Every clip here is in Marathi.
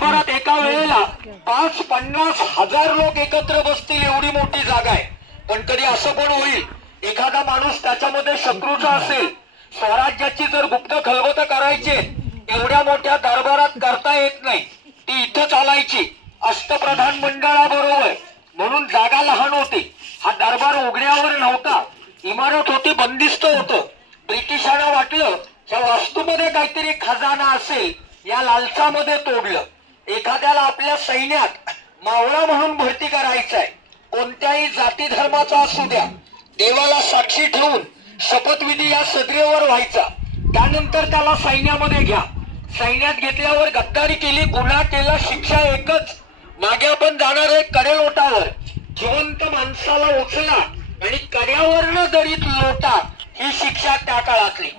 दरबारात एका वेळेला पाच पन्नास हजार लोक एकत्र बसतील एवढी मोठी जागा आहे. पण कधी असं पण होईल एखादा माणूस त्याच्यामध्ये शत्रूचा असेल स्वराज्याची जर गुप्त खलबत करायची एवढ्या मोठ्या दरबारात करता येत नाही ती इथं चालायची अष्टप्रधान मंडळाबरोबर. म्हणून जागा लहान होती. हा दरबार उघड्यावर नव्हता. इमारत होती बंदिस्त होतं. ब्रिटिशांना वाटलं या वास्तूमध्ये काहीतरी खजाना असेल या लालचामध्ये तोडलं. एखाद्याला आपल्या सैन्यात मावळा म्हणून भरती करायचं आहे कोणत्याही जाती धर्माचा असू द्या देवाला साक्षी ठेवून शपथविधी या सदरेवर व्हायचा. त्यानंतर त्याला सैन्यामध्ये घ्या. सैन्यात घेतल्यावर गद्दारी केली गुन्हा केला शिक्षा एकच. मागे आपण जाणार आहे कडेलोटावर. जिवंत माणसाला उचला आणि कड्यावरनं दरीत लोटा ही शिक्षा त्या काळातली.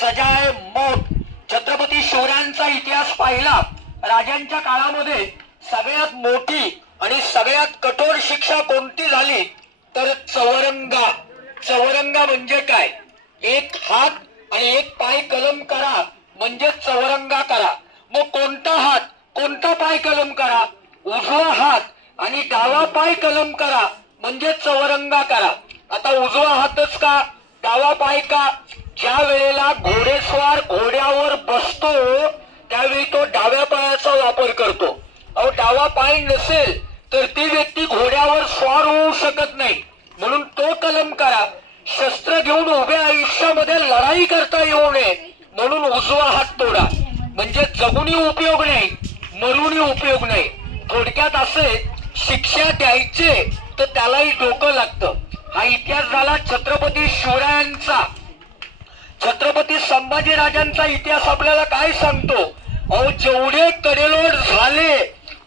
सजाय मौत. छत्रपती शिवरायांचा इतिहास पाहिला. राजांच्या काळामध्ये सगळ्यात मोठी आणि सगळ्यात कठोर शिक्षा कोणती झाली? तर चवरंगा चवरंगा म्हणजे काय? एक हात आणि एक पाय कलम करा म्हणजे चवरंगा करा. मग कोणता हात? कोणता पाय कलम करा? उजवा हात आणि डावा पाय कलम करा म्हणजे चवरंगा करा. आता उजवा हातच का? डावा पाय का? ज्या वेळेला घोडेस्वार घोड्यावर बसतो त्यावेळी तो डाव्या पायाचा वापर करतो. अहो डावा पाय नसेल तर ती व्यक्ती घोड्यावर स्वार होऊ शकत नाही. म्हणून तो कलम करा. शस्त्र घेऊन उभ्या आयुष्यामध्ये लढाई करता येऊ नये. म्हणून उजवा हात तोडा. म्हणजे जगुनी उपयोग नाही मरुणी उपयोग नाही. थोडक्यात असे शिक्षा द्यायचे तर त्यालाही डोकं लागतं. हा इतिहास झाला छत्रपती शिवरायांचा. छत्रपती संभाजीराजांचा इतिहास आपल्याला काय सांगतो? अहो जेवढे कडेलोट झाले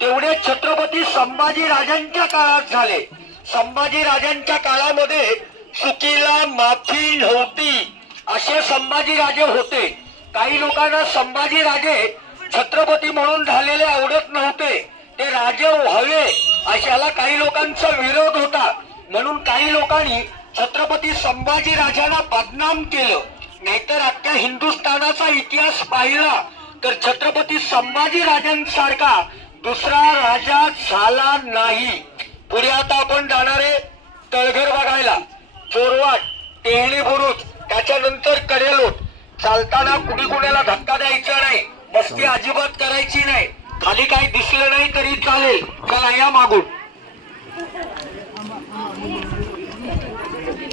तेवढे छत्रपती संभाजी राजांच्या काळात झाले. संभाजी राजांच्या काळामध्ये चुकीला माफी नव्हती असे संभाजी राजे होते. काही लोकांना संभाजी राजे छत्रपती म्हणून झालेले आवडत नव्हते. ते राजे व्हावे अशाला काही लोकांचा विरोध होता. म्हणून काही लोकांनी छत्रपती संभाजी राजांना बदनाम केलं. नाहीतर अख्ख्या हिंदुस्थानाचा इतिहास पाहिला. तर छत्रपती संभाजी राजांसारखा दुसरा राजा झाला नाही. पुढे आता आपण जाणार आहे तळघर बघायला. चोरवाड टेहळी बुरुज त्याच्यानंतर कडेलोट. चालताना कुणी कुणाला धक्का द्यायचा नाही मस्ती अजिबात करायची नाही. खाली काही दिसलं नाही तरी चालेल. चला या मागून.